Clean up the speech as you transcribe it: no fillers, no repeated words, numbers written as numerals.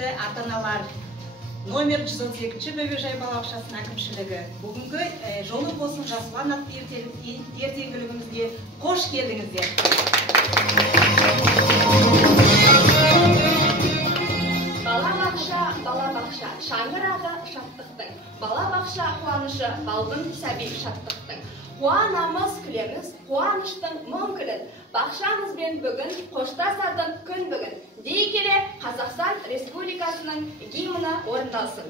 ата-аналар, номер 132 бөбекжай балабақшасының әкімшілігі, бүгінгі жолы болсын жасұлан атты ертеңгілігімізге қош келдіңіздер. Балабақша, шаңырағы шаттықтың, балабақша қуанышы, балғын сәби шаттықтың. Қуанамыз күлеміз, қуаныштың мұң күлін, бақшамызбен бүгін қоштасатын күн бүгін. Дей келе Қазақстан Республикасының гимні орындалсын.